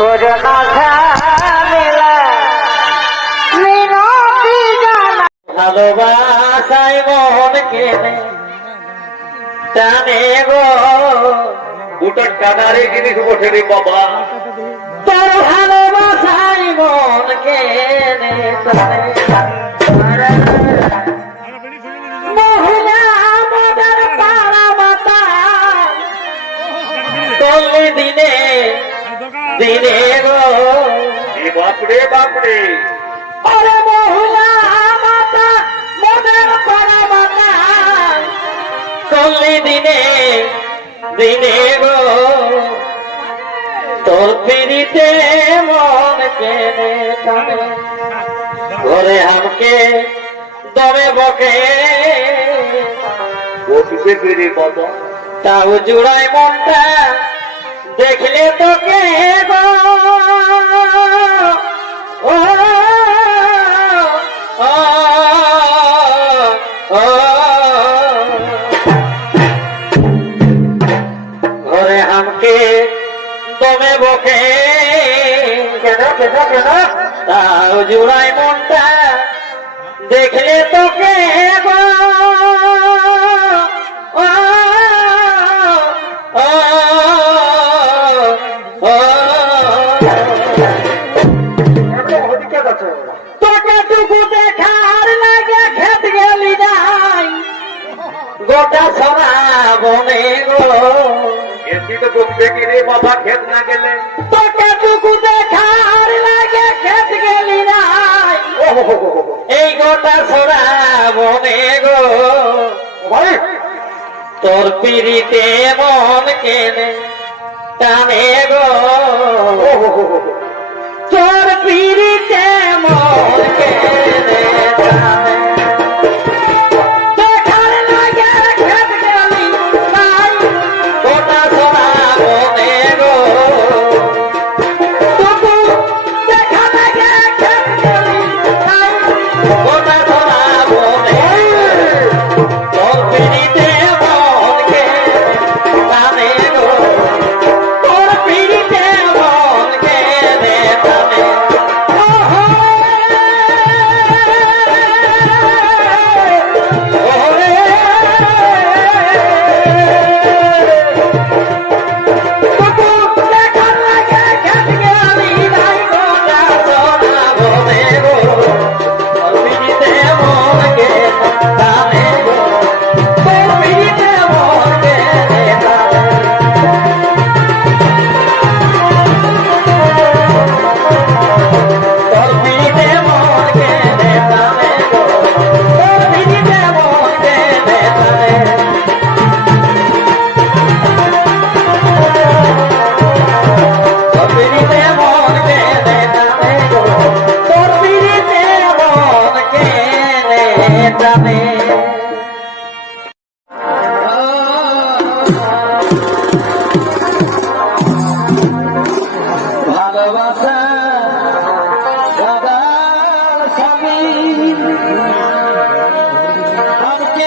Corona ঝামেলা মিনতি জানা ভালোবাসাই মন কেনে টানে গো দুটো টানারে জিনিস ওঠে রে বাবা। তোর ভালোবাসাই মন কেনে টানে মহিলা আমাদের পাড়া মাতা চললে দিনে দিনে গো বাপরে বাপরে ওরে মহিলা মাতা মোদের পাড়া মাতা চললে দিনে দিনে গো তোর পিড়িতে মন কেনে টানে ঘরে আমাকে দমে বকে বসবে ফিরে বাবা। তাও জুড়াই মনটা দেখলে তোকে গো ও, ও, ও, ঘরে আমাকে দমে বকে কেন কেন কেন তাও জুড়াই মনটা দেখলে তোকে গো ও, ও, ও, তোকে টুকু দেখার লাগে খেত গেলি নাই গোটা সোনা বনে গো এমনি তো বসবে কি রে বাবা খেত না গেলে। তোকে টুকু দেখার লাগে খেত গেলি নাই এই গোটা সোনা বনে গো তোর পিড়িতে মন কেনে টানে গো তোর পিড়িতে মন কেনে টানে দেখার লাগে খেত গেলি নাই গোটা সোনা বনে গো টুকু দেখা লাগে খেত গেলি নাই গোটা সোনা বনে তোর পিড়িতে মন কেনে টানে গো তোর পিড়িতে মন কেনে টানে ভালোবাসা দাদার স্বামী আমাকে